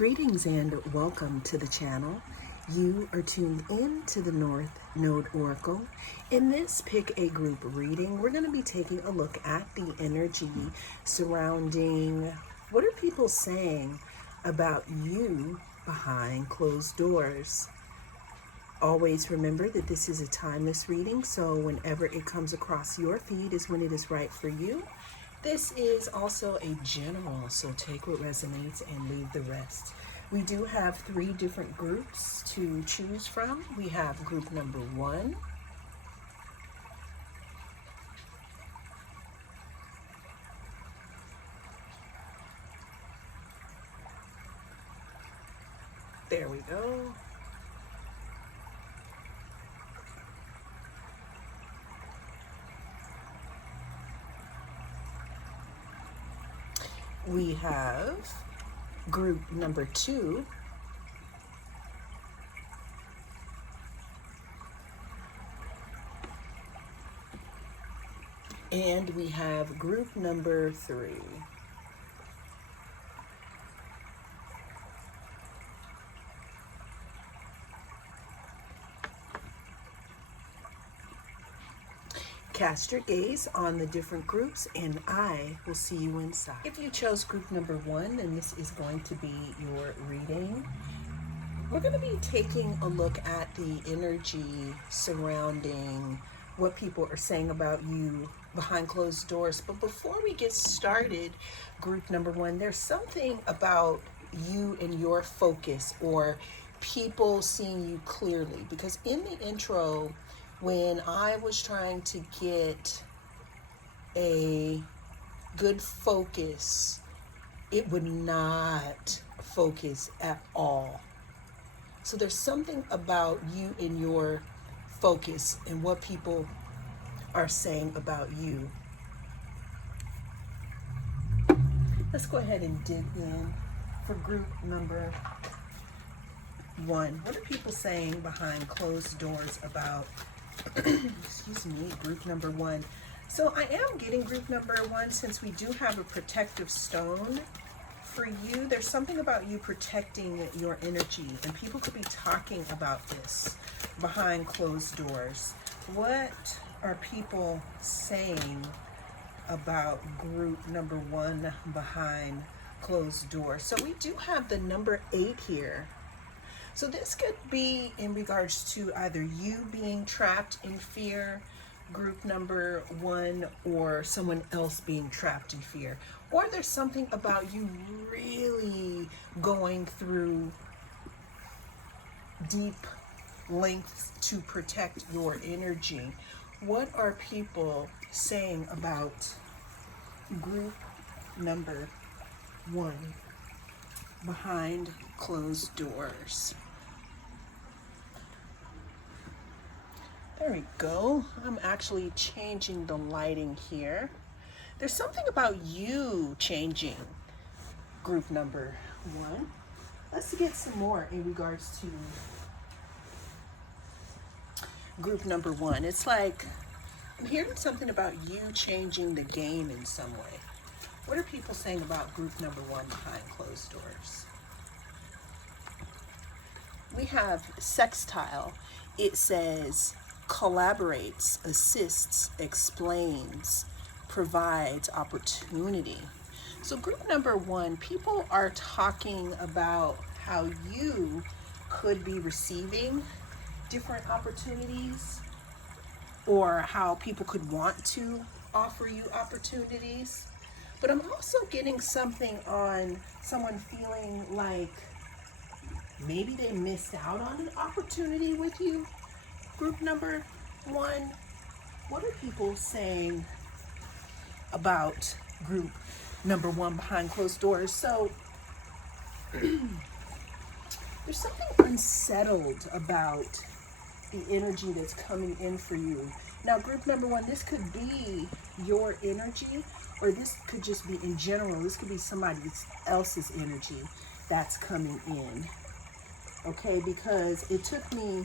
Greetings and welcome to the channel. You are tuned in to the North Node Oracle. In this Pick a Group reading, we're going to be taking a look at the energy surrounding what are people saying about you behind closed doors. Always remember that this is a timeless reading, so whenever it comes across your feed is when it is right for you. This is also a general, so take what resonates and leave the rest. We do have 3 different groups to choose from. We have group number 1. There we go. We have group number 2. And we have group number 3. Cast your gaze on the different groups and I will see you inside. If you chose group number 1, then this is going to be your reading. We're going to be taking a look at the energy surrounding what people are saying about you behind closed doors. But before we get started, group number 1, there's something about you and your focus or people seeing you clearly. Because in the intro, when I was trying to get a good focus, it would not focus at all. So there's something about you and your focus and what people are saying about you. Let's go ahead and dig in for group number 1. What are people saying behind closed doors about excuse me, group number 1. So I am getting group number 1 since we do have a protective stone for you. There's something about you protecting your energy, and people could be talking about this behind closed doors. What are people saying about group number 1 behind closed doors? So we do have the number 8 here. So this could be in regards to either you being trapped in fear, group number 1, or someone else being trapped in fear. Or there's something about you really going through deep lengths to protect your energy. What are people saying about group number 1 behind closed doors? There we go. I'm actually changing the lighting here. There's something about you changing group number 1. Let's get some more in regards to group number 1. It's like I'm hearing something about you changing the game in some way. What are people saying about group number 1 behind closed doors? We have sextile. It says collaborates, assists, explains, provides opportunity. So group number 1, people are talking about how you could be receiving different opportunities, or how people could want to offer you opportunities. But I'm also getting something on someone feeling like maybe they missed out on an opportunity with you. Group number 1, what are people saying about group number 1 behind closed doors? So there's something unsettled about the energy that's coming in for you. Now, group number 1, this could be your energy, or this could just be in general. This could be somebody else's energy that's coming in. Okay, because it took me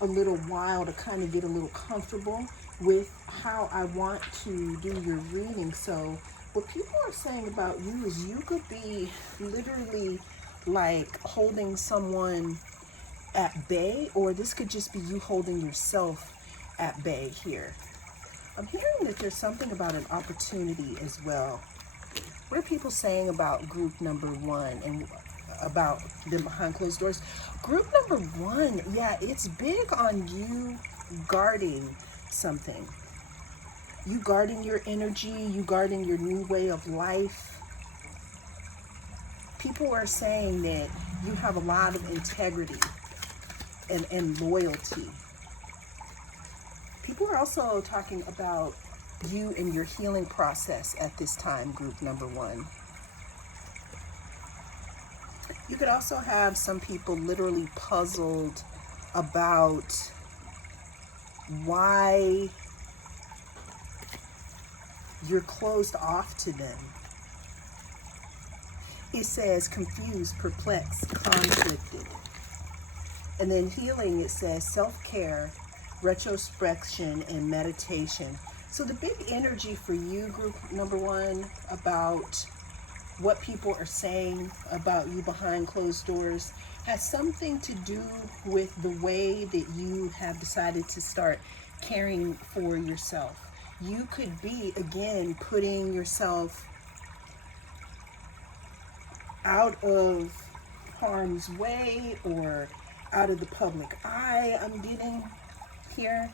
a little while to kind of get a little comfortable with how I want to do your reading. So What people are saying about you is you could be literally like holding someone at bay, or this could just be you holding yourself at bay here. I'm hearing that there's something about an opportunity as well. What are people saying about group number one and about them behind closed doors? Group number one, yeah, it's big on you guarding something. You guarding your energy, you guarding your new way of life. People are saying that you have a lot of integrity and loyalty. People are also talking about you and your healing process at this time, group number one. You could also have some people literally puzzled about why you're closed off to them. It says confused, perplexed, conflicted. And then healing, it says self-care, retrospection, and meditation. So the big energy for you, group number one, about what people are saying about you behind closed doors has something to do with the way that you have decided to start caring for yourself. You could be, again, putting yourself out of harm's way or out of the public eye, I'm getting here.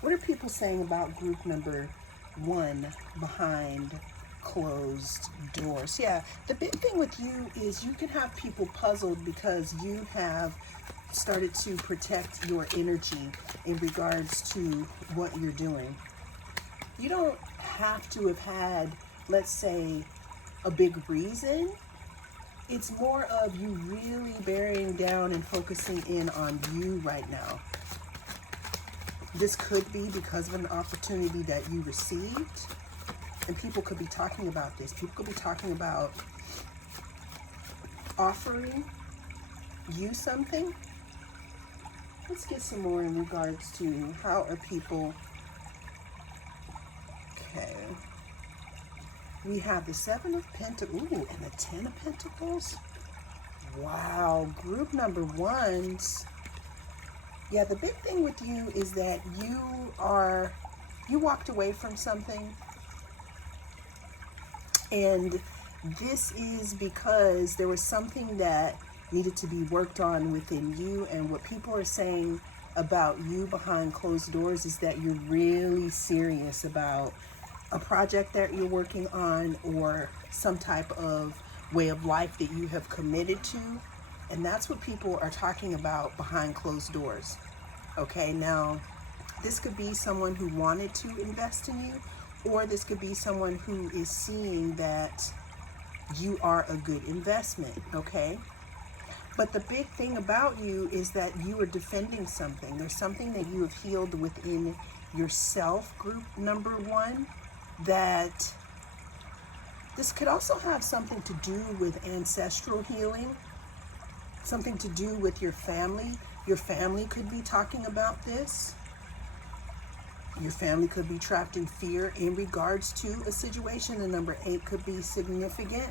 What are people saying about group number one behind closed doors? Yeah, the big thing with you is you can have people puzzled because you have started to protect your energy in regards to what you're doing. You don't have to have had, let's say, a big reason. It's more of you really bearing down and focusing in on you right now. This could be because of an opportunity that you received, and people could be talking about this. People could be talking about offering you something. Let's get some more in regards to how are people. Okay. We have the Seven of Pentacles, ooh, and the Ten of Pentacles. Wow, group number ones. Yeah, the big thing with you is that you walked away from something. And this is because there was something that needed to be worked on within you. And what people are saying about you behind closed doors is that you're really serious about a project that you're working on or some type of way of life that you have committed to. And that's what people are talking about behind closed doors. Okay, now this could be someone who wanted to invest in you, or this could be someone who is seeing that you are a good investment, okay? But the big thing about you is that you are defending something. There's something that you have healed within yourself, group number one, that this could also have something to do with ancestral healing, something to do with your family. Your family could be talking about this. Your family could be trapped in fear in regards to a situation. The number 8 could be significant.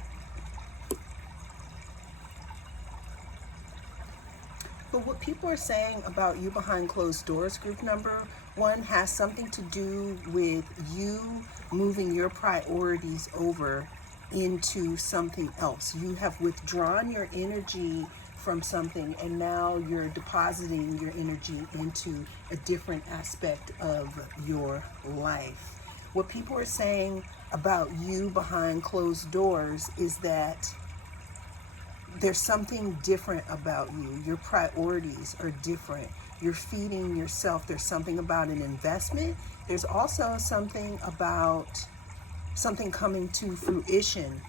But what people are saying about you behind closed doors, group number one, has something to do with you moving your priorities over into something else. You have withdrawn your energy from something, and now you're depositing your energy into a different aspect of your life. What people are saying about you behind closed doors is that there's something different about you. Your priorities are different. You're feeding yourself. There's something about an investment. There's also something about something coming to fruition,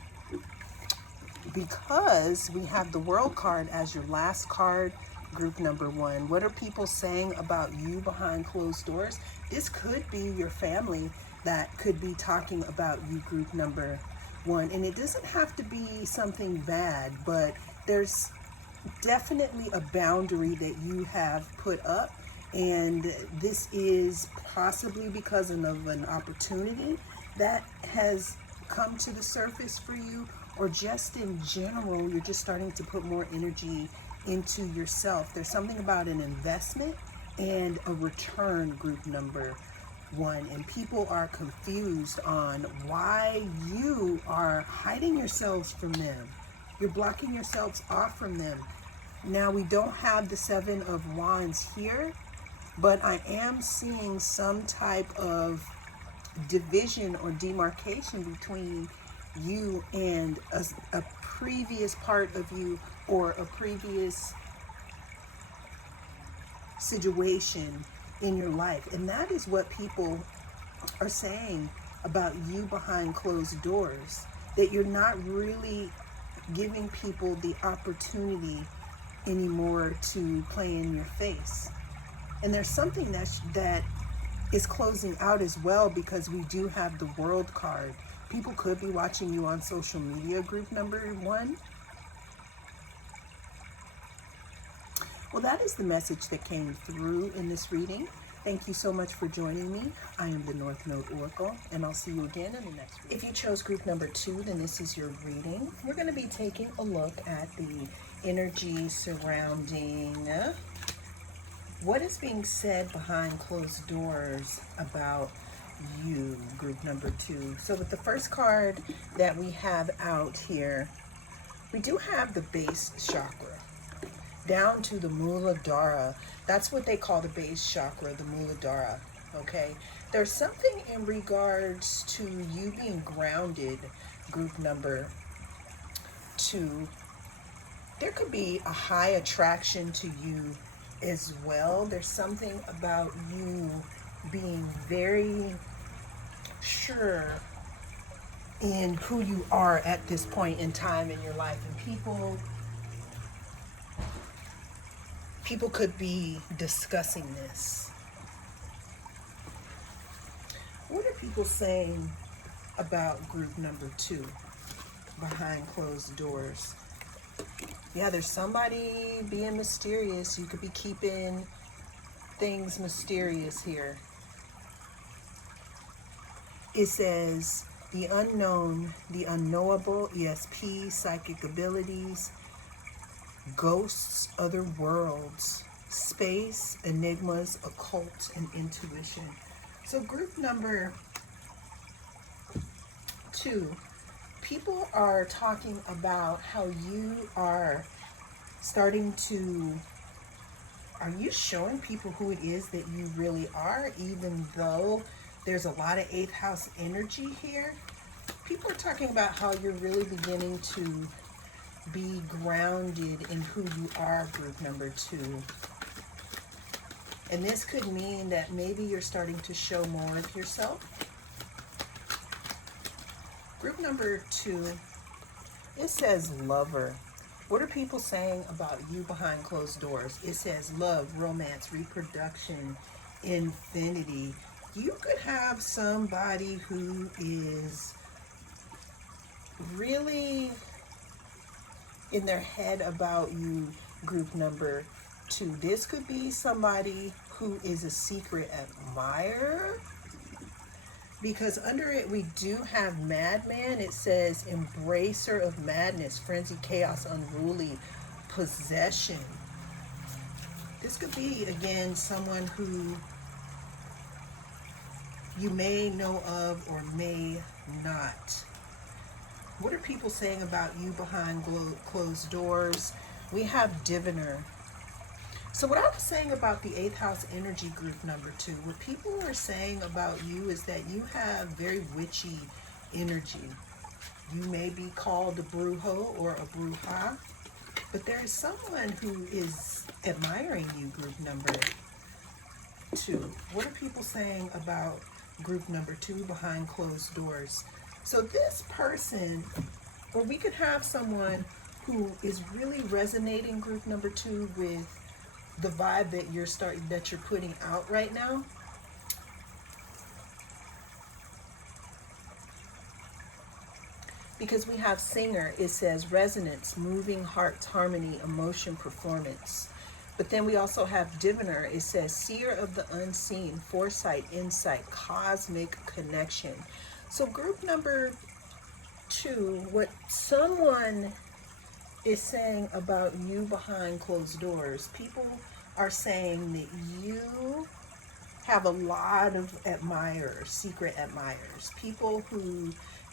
because we have the World card as your last card, group number one. What are people saying about you behind closed doors? This could be your family that could be talking about you, group number one. And it doesn't have to be something bad, but there's definitely a boundary that you have put up, and this is possibly because of an opportunity that has come to the surface for you, or just in general, you're just starting to put more energy into yourself. There's something about an investment and a return, group number one, and people are confused on why you are hiding yourselves from them. You're blocking yourselves off from them. Now, we don't have the Seven of Wands here, but I am seeing some type of division or demarcation between you and a previous part of you, or a previous situation in your life. And that is what people are saying about you behind closed doors, that you're not really giving people the opportunity anymore to play in your face. And there's something that is closing out as well, because we do have the World card. People could be watching you on social media, group number one. Well, that is the message that came through in this reading. Thank you so much for joining me. I am the North Node Oracle, and I'll see you again in the next reading. If you chose group number 2, then this is your reading. We're going to be taking a look at the energy surrounding what is being said behind closed doors about you, group number 2. So with the first card that we have out here, we do have the base chakra down to the Muladhara. That's what they call the base chakra, the Muladhara. Okay, there's something in regards to you being grounded, group number 2. There could be a high attraction to you as well. There's something about you being very sure in who you are at this point in time in your life, and people could be discussing this. What are people saying about group number 2 behind closed doors? Yeah, there's somebody being mysterious. You could be keeping things mysterious here. It says the unknown, the unknowable, ESP, psychic abilities, ghosts, other worlds, space, enigmas, occult, and intuition. So group number 2, people are talking about how you are starting to, are you showing people who it is that you really are, even though there's a lot of 8th house energy here? People are talking about how you're really beginning to be grounded in who you are, group number 2. And this could mean that maybe you're starting to show more of yourself. Group number 2, it says lover. What are people saying about you behind closed doors? It says love, romance, reproduction, infinity. You could have somebody who is really in their head about you, group number 2. This could be somebody who is a secret admirer, because under it we do have madman. It says embracer of madness, frenzy, chaos, unruly, possession. This could be, again, someone who you may know of or may not. What are people saying about you behind closed doors? We have diviner. So what I was saying about the 8th house energy, group number 2, what people are saying about you is that you have very witchy energy. You may be called a brujo or a bruja, but there is someone who is admiring you, group number 2. What are people saying about group number 2 behind closed doors? So this person, or we could have someone who is really resonating, group number 2, with the vibe that you're putting out right now. Because we have singer, it says resonance, moving hearts, harmony, emotion, performance. But then we also have diviner. It says seer of the unseen, foresight, insight, cosmic connection. So group number two, what someone is saying about you behind closed doors, people are saying that you have a lot of admirers, secret admirers, people who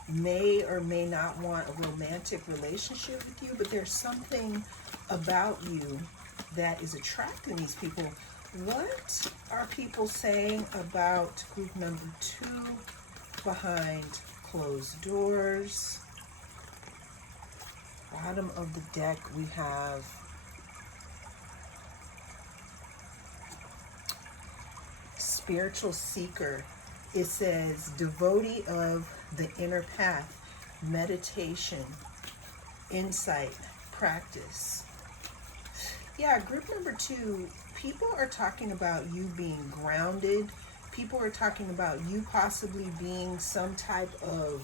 may or may not want a romantic relationship with you, but there's something about you that is attracting these people. What are people saying about group number two behind closed doors? Bottom of the deck, we have spiritual seeker. It says devotee of the inner path, meditation, insight, practice. Yeah, group number two, people are talking about you being grounded. People are talking about you possibly being some type of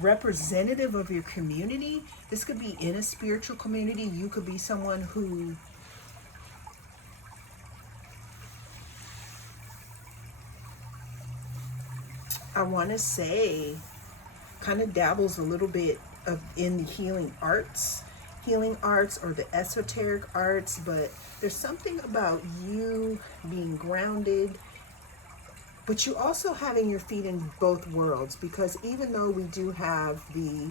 representative of your community. This could be in a spiritual community. You could be someone who I want to say kind of dabbles a little bit in the healing arts or the esoteric arts, but there's something about you being grounded, but you also having your feet in both worlds, because even though we do have the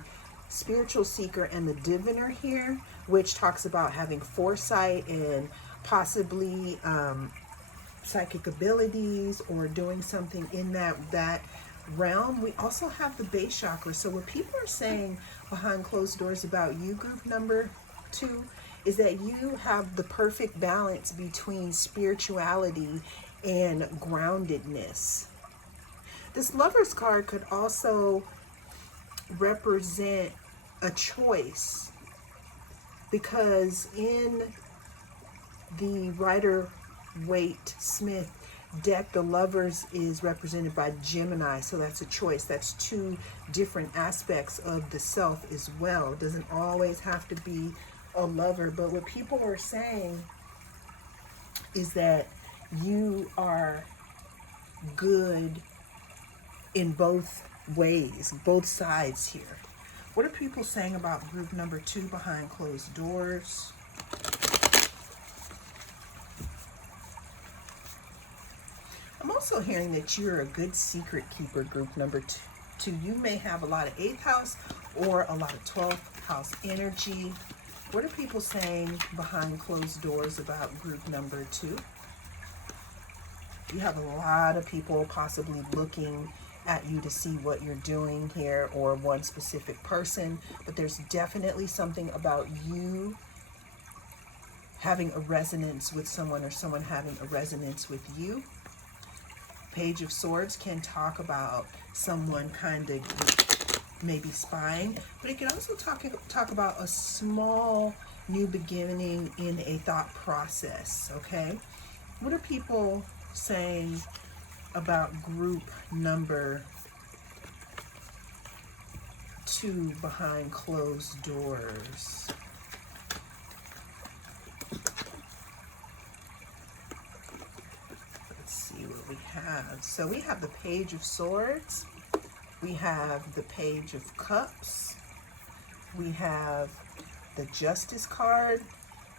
spiritual seeker and the diviner here, which talks about having foresight and possibly psychic abilities or doing something in that realm, we also have the base chakra. So what people are saying behind closed doors about you, group number two, is that you have the perfect balance between spirituality and groundedness. This Lover's card could also represent a choice, because in the Rider-Waite-Smith deck, the Lovers is represented by Gemini, so that's a choice. That's two different aspects of the self as well. It doesn't always have to be a lover, but what people are saying is that you are good in both ways, both sides here. What are people saying about group number two behind closed doors? I'm also hearing that you're a good secret keeper, group number two. You may have a lot of 8th house or a lot of 12th house energy. What are people saying behind closed doors about group number two? You have a lot of people possibly looking at you to see what you're doing here, or one specific person, but there's definitely something about you having a resonance with someone, or someone having a resonance with you. Page of Swords can talk about someone kind of maybe spying, but it can also talk about a small new beginning in a thought process, okay? What are people saying about group number two behind closed doors? What we have. So we have the Page of Swords, we have the Page of Cups, we have the Justice card,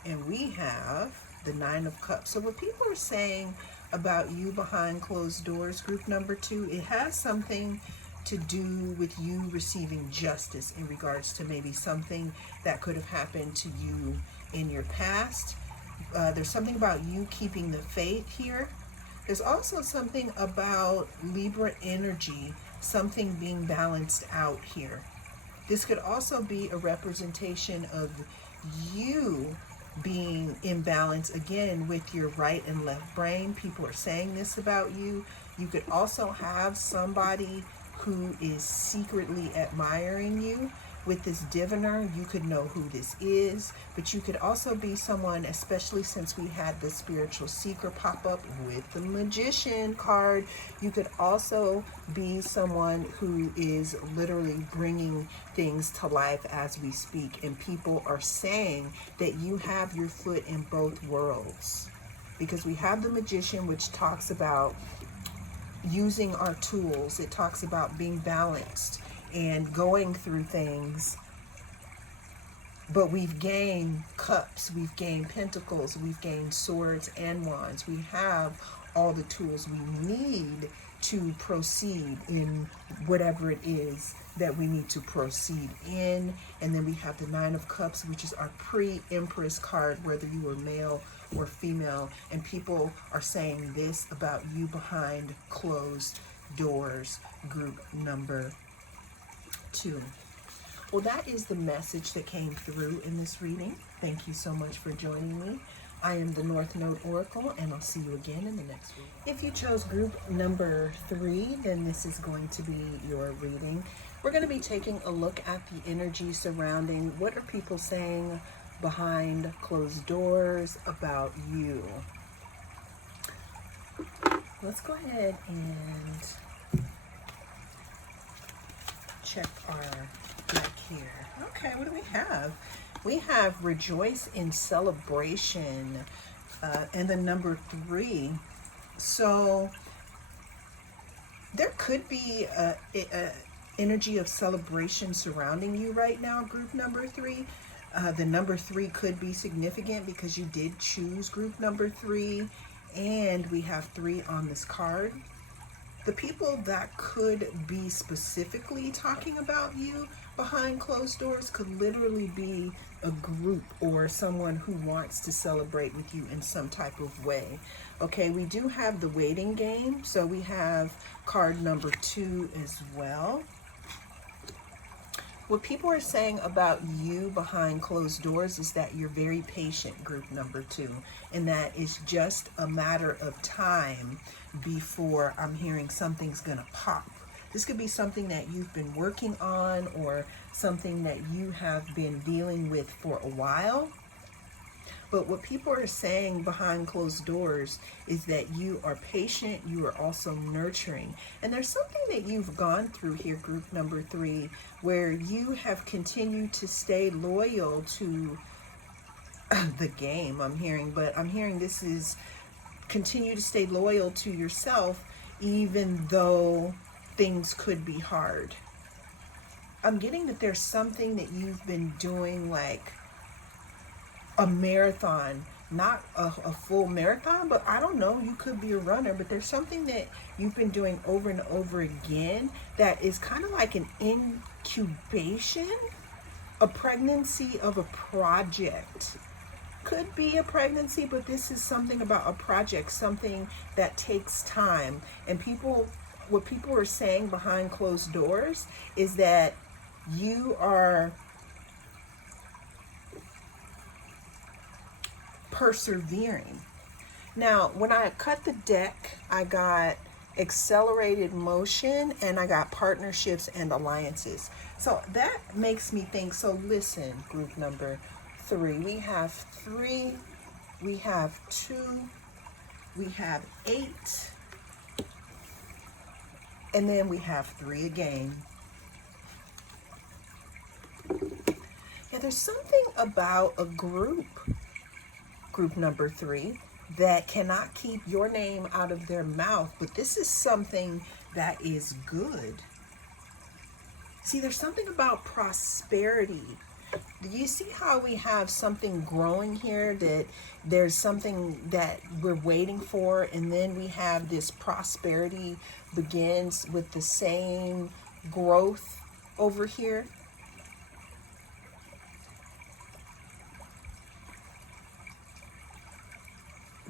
and we have the Nine of Cups. So what people are saying about you behind closed doors, group number two, it has something to do with you receiving justice in regards to maybe something that could have happened to you in your past. There's something about you keeping the faith here. There's also something about Libra energy, something being balanced out here. This could also be a representation of you being in balance again with your right and left brain. People are saying this about you. You could also have somebody who is secretly admiring you. With this diviner, you could know who this is, but you could also be someone, especially since we had the spiritual seeker pop up with the Magician card, you could also be someone who is literally bringing things to life as we speak, and people are saying that you have your foot in both worlds, because we have the Magician, which talks about using our tools. It talks about being balanced and going through things. But we've gained cups, we've gained pentacles, we've gained swords and wands. We have all the tools we need to proceed in whatever it is that we need to proceed in. And then we have the Nine of Cups, which is our pre-Empress card, whether you are male or female. And people are saying this about you behind closed doors, group number 2. Well, that is the message that came through in this reading. Thank you so much for joining me. I am the North Node Oracle, and I'll see you again in the next reading. If you chose group number 3, then this is going to be your reading. We're going to be taking a look at the energy surrounding what are people saying behind closed doors about you. Let's go ahead and check our deck here. Okay, what do we have? We have rejoice in celebration and the number 3. So there could be a energy of celebration surrounding you right now, group number 3. The number 3 could be significant because you did choose group number 3, and we have 3 on this card. The people that could be specifically talking about you behind closed doors could literally be a group or someone who wants to celebrate with you in some type of way. Okay, we do have the waiting game, so we have card number 2 as well. What people are saying about you behind closed doors is that you're very patient, group number 2, and that it's just a matter of time before I'm hearing something's gonna pop. This could be something that you've been working on or something that you have been dealing with for a while. But what people are saying behind closed doors is that you are patient, you are also nurturing. And there's something that you've gone through here, group number 3, where you have continued to stay loyal to the game, I'm hearing. But I'm hearing this is continue to stay loyal to yourself even though things could be hard. I'm getting that there's something that you've been doing, like a marathon, not a full marathon, but I don't know, you could be a runner, but there's something that you've been doing over and over again that is kind of like an incubation, a pregnancy of a project. Could be a pregnancy, but this is something about a project, something that takes time. And what people are saying behind closed doors is that you are persevering. Now, when I cut the deck, I got accelerated motion and I got partnerships and alliances. So that makes me think, so listen, group number 3, we have 3, we have 2, we have 8, and then we have 3 again. Yeah, there's something about a group number 3, that cannot keep your name out of their mouth, but this is something that is good. See, there's something about prosperity. Do you see how we have something growing here, that there's something that we're waiting for, and then we have this prosperity begins with the same growth over here?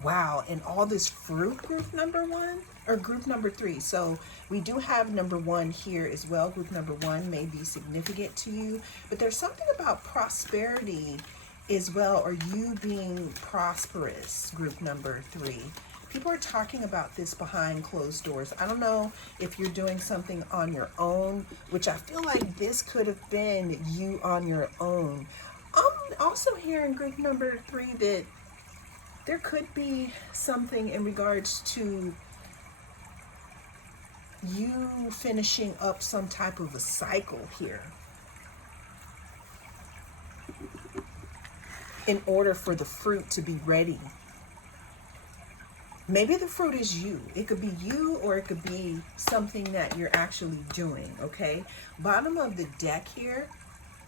Wow, and all this fruit, group number 1 or group number 3. So we do have number 1 here as well. Group number 1 may be significant to you, but there's something about prosperity as well, or you being prosperous, group number 3. People are talking about this behind closed doors. I don't know if you're doing something on your own, which I feel like this could have been you on your own. I'm also hearing, group number 3, that there could be something in regards to you finishing up some type of a cycle here in order for the fruit to be ready. Maybe the fruit is you. It could be you, or it could be something that you're actually doing, okay? Bottom of the deck here.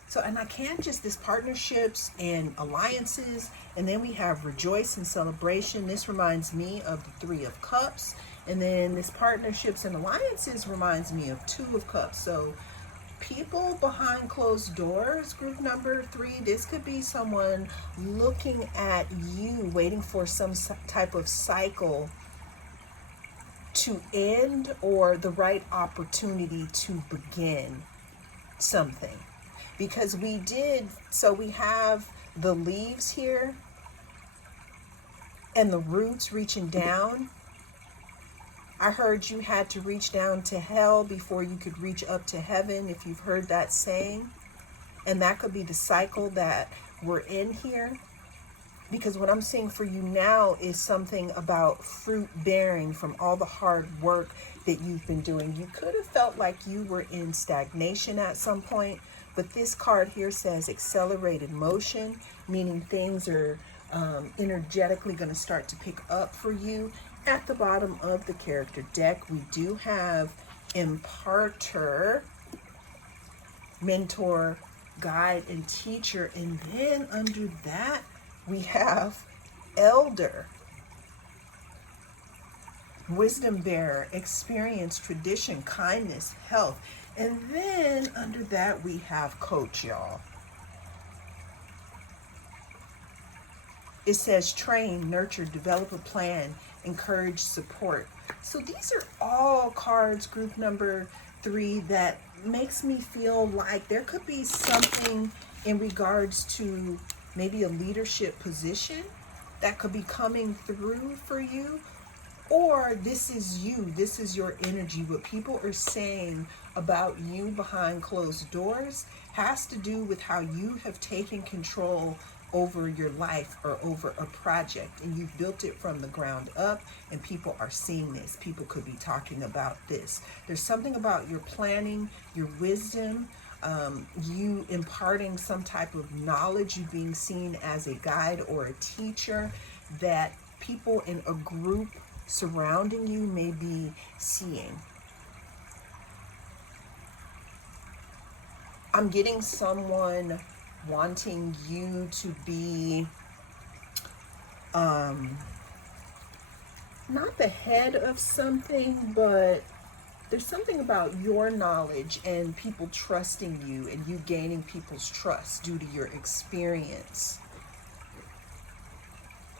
So, and I can't just, this partnerships and alliances, and then we have rejoice and celebration. This reminds me of the Three of Cups. And then this partnerships and alliances reminds me of Two of Cups. So people behind closed doors, group number 3, this could be someone looking at you, waiting for some type of cycle to end or the right opportunity to begin something. Because we have the leaves here and the roots reaching down. I heard you had to reach down to hell before you could reach up to heaven, if you've heard that saying. And that could be the cycle that we're in here. Because what I'm seeing for you now is something about fruit bearing from all the hard work that you've been doing. You could have felt like you were in stagnation at some point, but this card here says accelerated motion, meaning things are energetically going to start to pick up for you. At the bottom of the character deck, we do have imparter, mentor, guide, and teacher. And then under that, we have elder, wisdom bearer, experience, tradition, kindness, health. And then under that, we have coach, y'all. It says train, nurture, develop a plan, encourage, support. So these are all cards, group number 3, that makes me feel like there could be something in regards to maybe a leadership position that could be coming through for you. Or this is you, this is your energy. What people are saying about you behind closed doors has to do with how you have taken control over your life or over a project, and you've built it from the ground up, and people are seeing this. People could be talking about this. There's something about your planning, your wisdom, you imparting some type of knowledge, you being seen as a guide or a teacher that people in a group surrounding you may be seeing. I'm getting someone wanting you to be not the head of something, but there's something about your knowledge and people trusting you and you gaining people's trust due to your experience.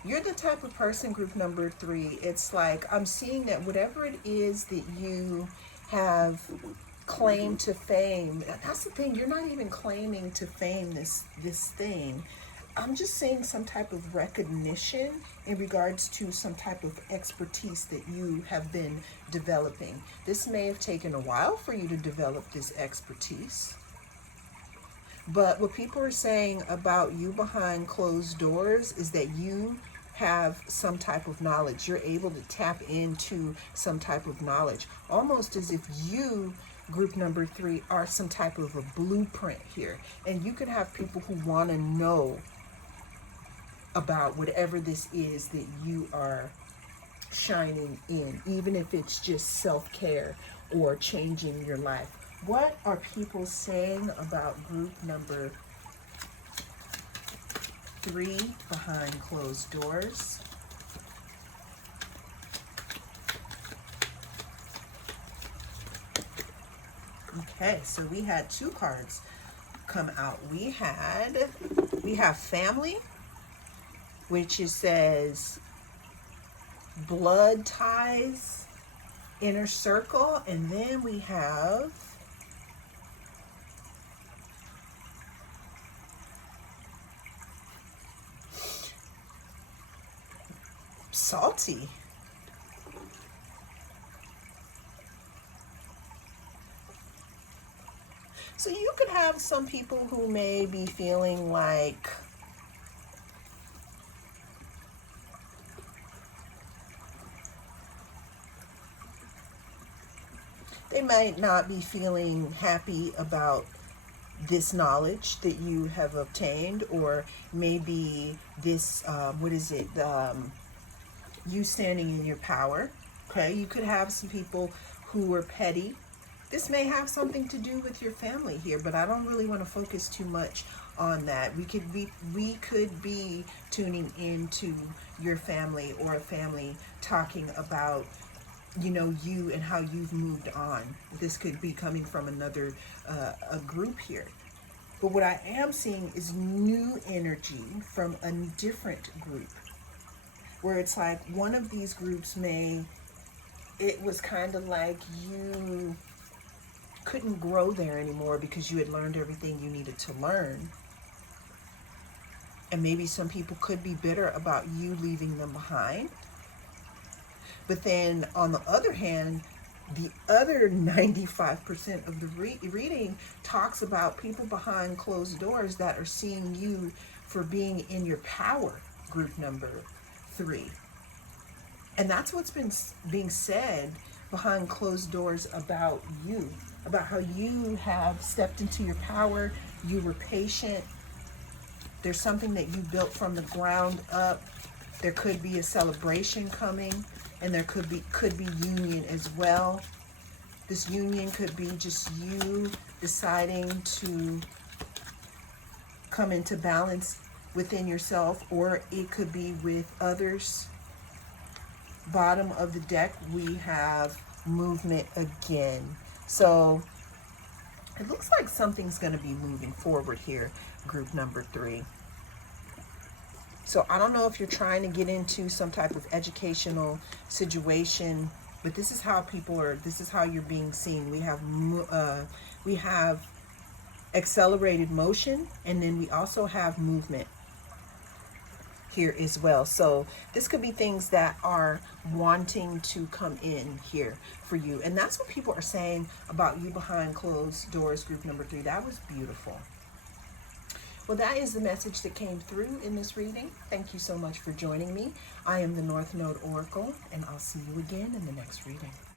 You're the type of person, group number 3, it's like I'm seeing that whatever it is that you have claim to fame, that's the thing, you're not even claiming to fame this thing. I'm just saying some type of recognition in regards to some type of expertise that you have been developing. This may have taken a while for you to develop this expertise, but what people are saying about you behind closed doors is that you have some type of knowledge. You're able to tap into some type of knowledge, almost as if you, group number 3, are some type of a blueprint here. And you could have people who want to know about whatever this is that you are shining in, even if it's just self-care or changing your life. What are people saying about group number 3 behind closed doors? Okay, so we had 2 cards come out. We have family, which it says blood ties, inner circle, and then we have salty. So you could have some people who may be feeling like they might not be feeling happy about this knowledge that you have obtained, or maybe this, you standing in your power. Okay, you could have some people who are petty. This may have something to do with your family here, but I don't really want to focus too much on that. We could be tuning into your family, or a family talking about, you and how you've moved on. This could be coming from another a group here. But what I am seeing is new energy from a different group, where it's like one of these groups it was kind of like you couldn't grow there anymore because you had learned everything you needed to learn. And maybe some people could be bitter about you leaving them behind. But then on the other hand, the other 95% of the reading talks about people behind closed doors that are seeing you for being in your power, group number 3. And that's what's been being said behind closed doors about you, about how you have stepped into your power. You were patient. There's something that you built from the ground up. There could be a celebration coming, and there could be union as well. This union could be just you deciding to come into balance within yourself, or it could be with others. Bottom of the deck, we have movement again. So it looks like something's going to be moving forward here, group number 3. So I don't know if you're trying to get into some type of educational situation, but this is how this is how you're being seen. We have accelerated motion, and then we also have movement here as well. So this could be things that are wanting to come in here for you. And that's what people are saying about you behind closed doors, group number 3. That was beautiful. Well, that is the message that came through in this reading. Thank you so much for joining me. I am the North Node Oracle, and I'll see you again in the next reading.